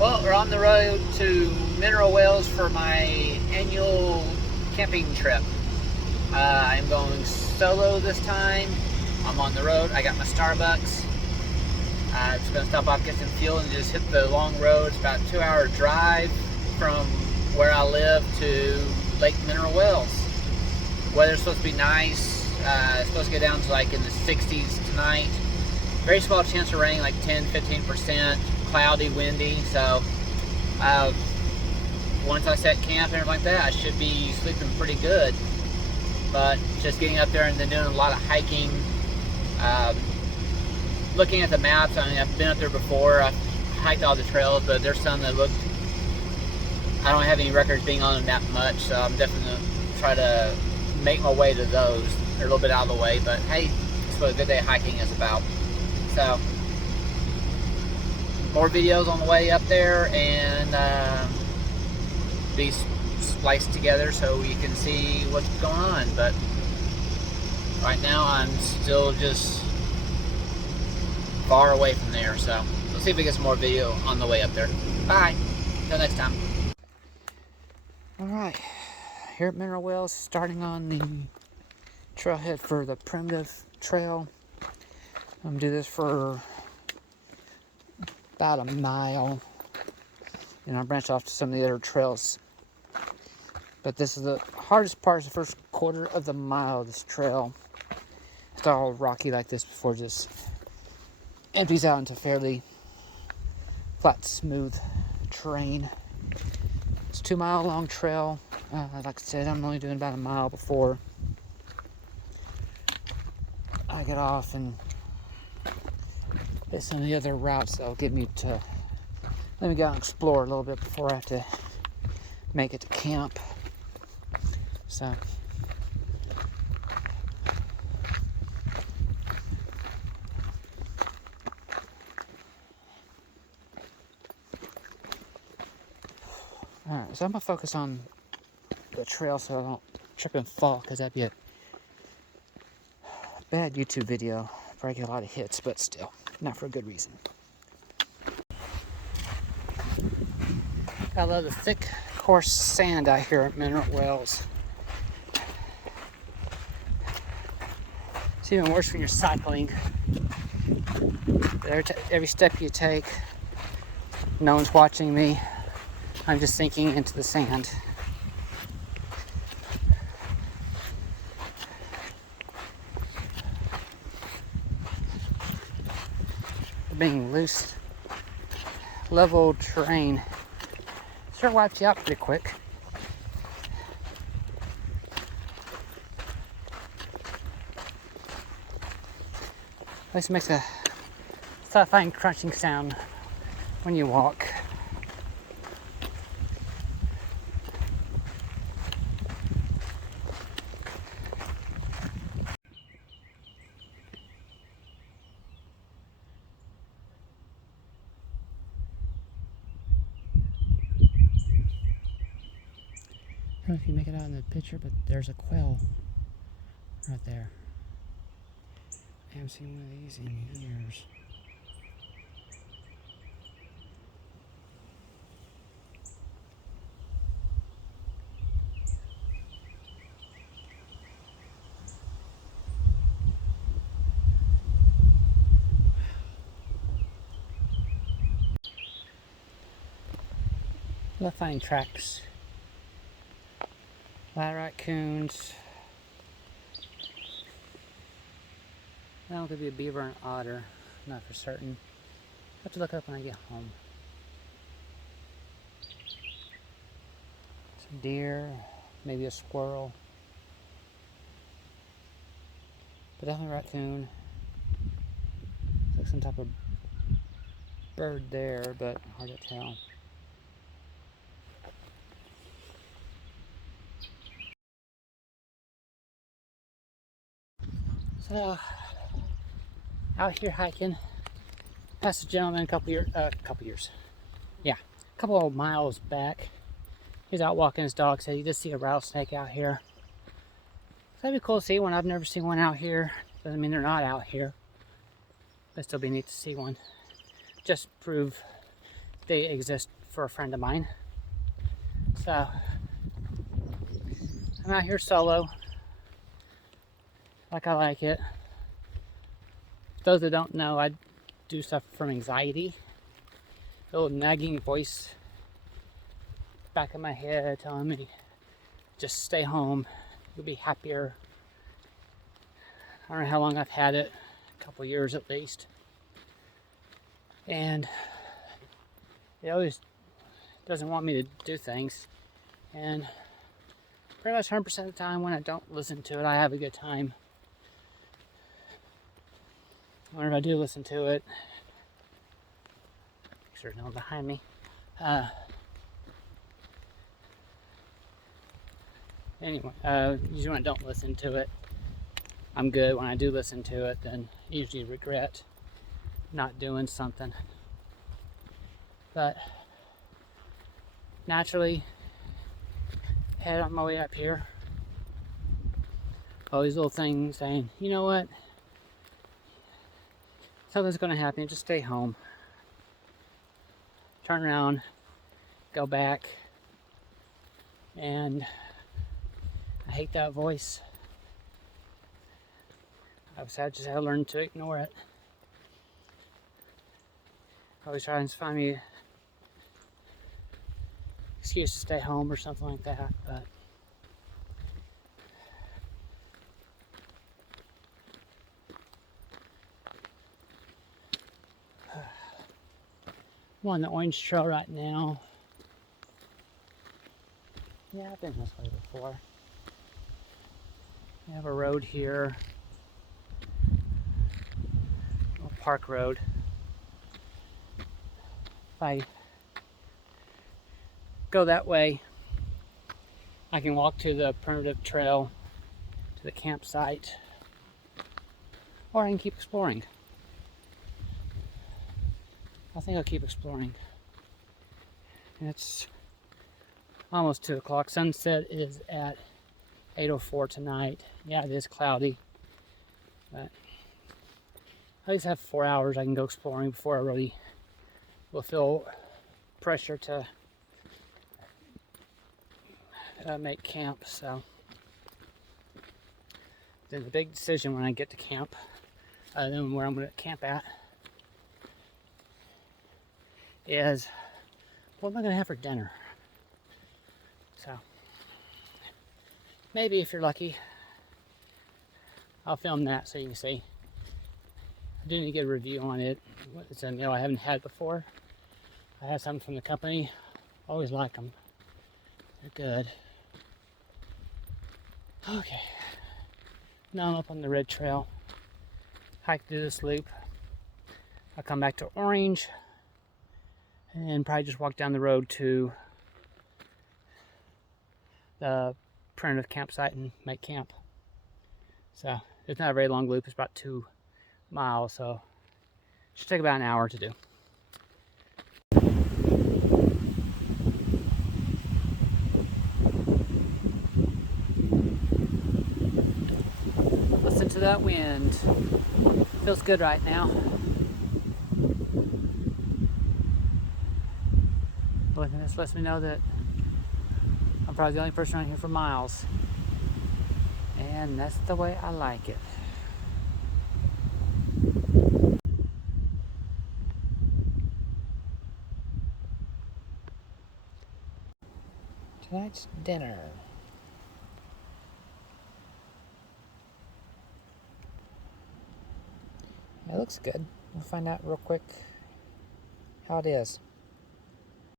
Well, we're on the road to Mineral Wells for my annual camping trip. I'm going solo this time. I'm on the road. I got my Starbucks. I'm just going to stop off, get some fuel, and just hit the long road. It's about a 2-hour drive from where I live to Lake Mineral Wells. Weather's supposed to be nice. It's supposed to get down to like in the 60s tonight. Very small chance of rain, like 10-15%. Cloudy, windy, so once I set camp and everything like that, I should be sleeping pretty good. But just getting up there and then doing a lot of hiking, looking at the maps. I mean, I've been up there before. I've hiked all the trails, but there's some that look, I don't have any records being on them that much, so I'm definitely going to try to make my way to those. They're a little bit out of the way, but hey, that's what a good day hiking is about. So more videos on the way up there, and be spliced together so you can see what's going on. But right now I'm still just far away from there, so we'll see if we get some more video on the way up there. Bye, till next time. Alright, here at Mineral Wells, starting on the trailhead for the Primitive Trail. I'm gonna do this for about a mile, and I'll branch off to some of the other trails. But this is the hardest part, is the first quarter of the mile of this trail. It's all rocky like this before it just empties out into fairly flat, smooth terrain. It's a 2-mile long trail. Like I said, I'm only doing about a mile before I get off and hit some of the other routes that'll get me to, let me go out and explore a little bit before I have to make it to camp. So alright, so I'm gonna focus on the trail so I don't trip and fall, because that'd be a bad YouTube video. Probably get a lot of hits, but still, not for a good reason. I love the thick, coarse sand out here at Mineral Wells. It's even worse when you're cycling. Every step you take, no one's watching me. I'm just sinking into the sand. Being loose, level terrain sure wipes you out pretty quick. At least it makes a satisfying crunching sound when you walk. I don't know if you make it out in the picture, but there's a quail right there. I haven't seen one of these in years. Love finding tracks. A lot of raccoons. I don't know, it could be a beaver and otter, not for certain. I'll have to look up when I get home. Some deer, maybe a squirrel. But definitely a raccoon. Looks like some type of bird there, but hard to tell. So, out here hiking, past a gentleman a couple of miles back. He's out walking his dog, said he did see a rattlesnake out here. So that'd be cool to see one. I've never seen one out here. Doesn't mean they're not out here. But still be neat to see one. Just prove they exist for a friend of mine. So I'm out here solo, like I like it. Those that don't know, I do suffer from anxiety. A little nagging voice back of my head telling me, just stay home, you'll be happier. I don't know how long I've had it, a couple years at least. And it always doesn't want me to do things. And pretty much 100% of the time when I don't listen to it, I have a good time. Whenever I do listen to it, there's no one behind me. Anyway, usually when I don't listen to it, I'm good. When I do listen to it, then I usually regret not doing something. But naturally, head on my way up here, all these little things saying, you know what, something's going to happen, just stay home. Turn around, go back, and I hate that voice. I just had to learn to ignore it. I always try and find me an excuse to stay home or something like that, but I'm on the Orange Trail right now. Yeah, I've been this way before. We have a road here, a park road. If I go that way, I can walk to the primitive trail, to the campsite, or I can keep exploring. I think I'll keep exploring. It's almost 2 o'clock. Sunset is at 8:04 tonight. Yeah, it is cloudy, but I at least have 4 hours I can go exploring before I really will feel pressure to make camp. So then the big decision when I get to camp, then where I'm going to camp at, is what am I going to have for dinner. So maybe if you're lucky, I'll film that so you can see. I do need to get a review on it. It's a meal I haven't had before. I had some from the company. Always like them. They're good. Okay. Now I'm up on the Red Trail. Hike through this loop. I'll come back to Orange and probably just walk down the road to the primitive campsite and make camp. So it's not a very long loop. It's about 2 miles, so it should take about an hour to do. Listen to that wind. Feels good right now. But this lets me know that I'm probably the only person around here for miles. And that's the way I like it. Tonight's dinner. It looks good. We'll find out real quick how it is.